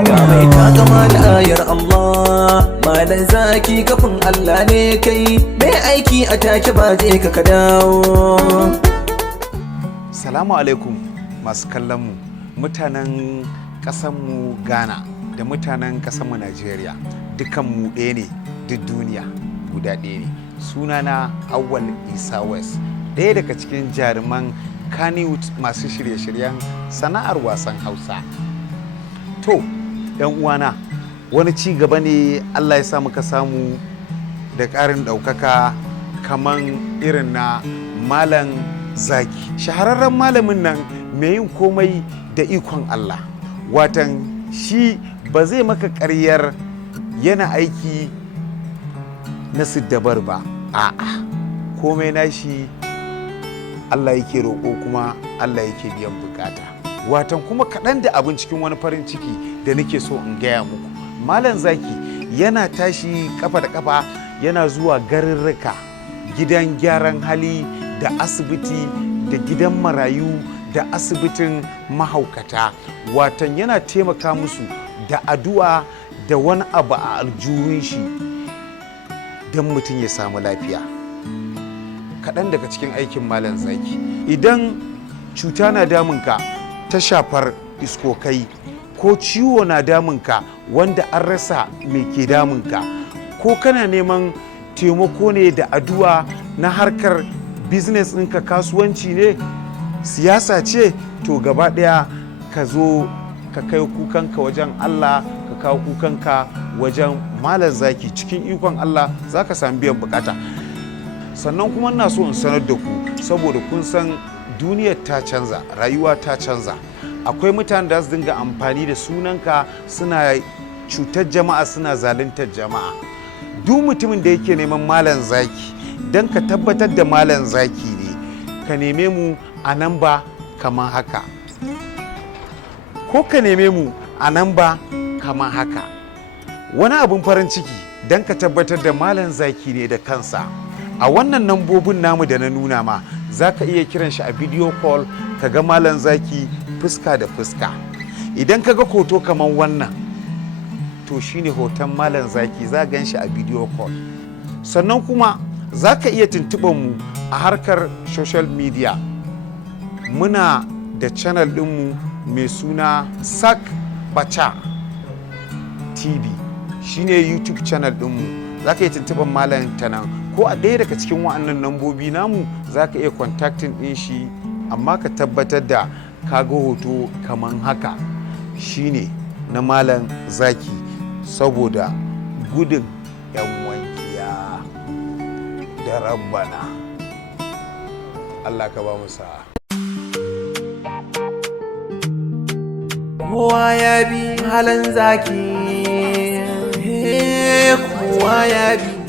ga mai takama da ayar Allah, malan zaki kafin Allah ne kai, mai aiki a take ba je ka dawo. Salamu alaikum masu kallon mu, mutanen ƙasanmu Ghana da mutanen ƙasanmu Najeriya, dukanmu ɗaya ne, duk duniya guda ɗaya ne. Sunana Awwal Isa West, ɗaya daga cikin jaruman Kannywood masu shirye-shiryen sana'ar wasan Hausa. To, ‘yan uwana, wani ci gaba ne Allah ya sa muka samu da ƙarin ɗaukaka kaman irin na Mallam Zaki. Shahararren malamin nan mai yin komai da ikon Allah. Watan shi ba zai maka ƙaryar yana aiki na siddabar ba. A'a, komai nashi Allah yake roƙo kuma Allah yake biyan bukata. Watan kuma kaɗan da abin cikin wani farin ciki da nake so in gaya muku. Mallam Zaki yana tashi kafa da kafa, yana zuwa garurruka, gidan gyaran hali da asibiti da gidan marayu da asibitin mahaukata. Watan yana taimaka musu da addu'a da wani abu a aljuhun shi don mutum ya samu lafiya. Kaɗan daga cikin aikin Mallam Zaki, idan cuta na damunka ta shafar iskokai, ko ciwo na damunka wanda an rasa mai ke damunka, ko kana neman taimako ne da addu'a na harkar business ɗinka, kasuwanci ne, siyasa ce, to gaba ɗaya ka zo ka kai kukanka wajen Allah, ka kawo kukanka wajen Mallam Zaki. Cikin ikon Allah za ka sami biyan bukata. Sannan kuma ina so in sanar da ku, saboda kun san duniyar ta canza, rayuwa ta canza. Akwai mutane da su dinga amfani da sunanka suna cutar jama'a, suna zaluntar jama'a. Duk mutumin da yake neman Mallam Zaki, don ka tabbatar da Mallam Zaki ne, ka neme mu a namba kamar haka, ko ka neme mu a namba kamar haka. Wani abin farin ciki, don ka tabbatar da Mallam Zaki ne da kansa, a wannan nambobin namu da na nuna ma, za ka iya kiran shi a video call ka ga Mallam Zaki fuska da fuska. Idan ka ga hoto kamar wannan, to shine hoton Mallam Zaki, za gan shi a video call. Sannan kuma za ka iya tuntuɓar mu a harkar social media. Muna da channel ɗinmu mai suna Sak Bacha TV, shine YouTube channel ɗinmu. Za ka iya tuntuɓar Mallam ta nan, ko a ɗaya daga cikin wa'annan nambobi namu za ka iya contacting ɗin shi, amma ka tabbatar da ka ga hoto kamar haka, shine na Mallam Zaki, saboda gudun 'yan wankiya da rabbana. Allah ka ba mu sa'a. Kowa ya bi Mallam Zaki, kowa ya bi